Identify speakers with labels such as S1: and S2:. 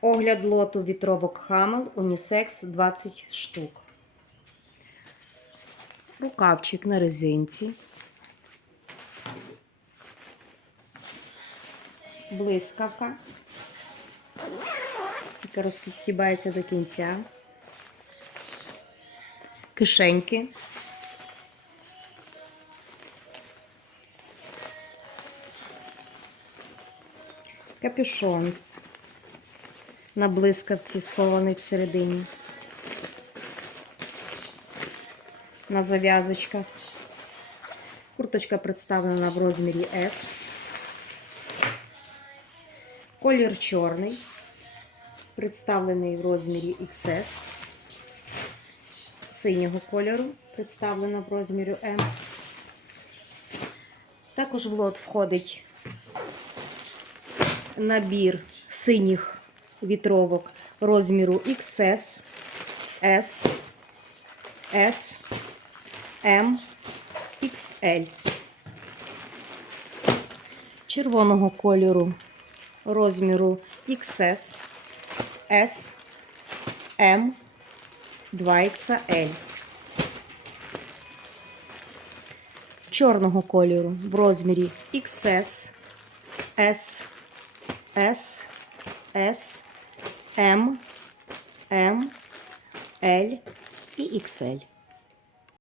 S1: Огляд лоту вітровок Хамел Унісекс 20 штук. Рукавчик на резинці. Блискавка. Яка розстібається до кінця. Кишеньки. Капюшон на блискавці схований всередині. На зав'язочках. Курточка представлена в розмірі S. Колір чорний, представлений в розмірі XS. Синього кольору представлено в розмірі M. Також в лот входить набір синіх вітровок розміру XS, S, S, M, XL. Червоного кольору розміру XS, S, M, 2XL. Чорного кольору в розмірі XS, S, S, S, M, М, L і XL.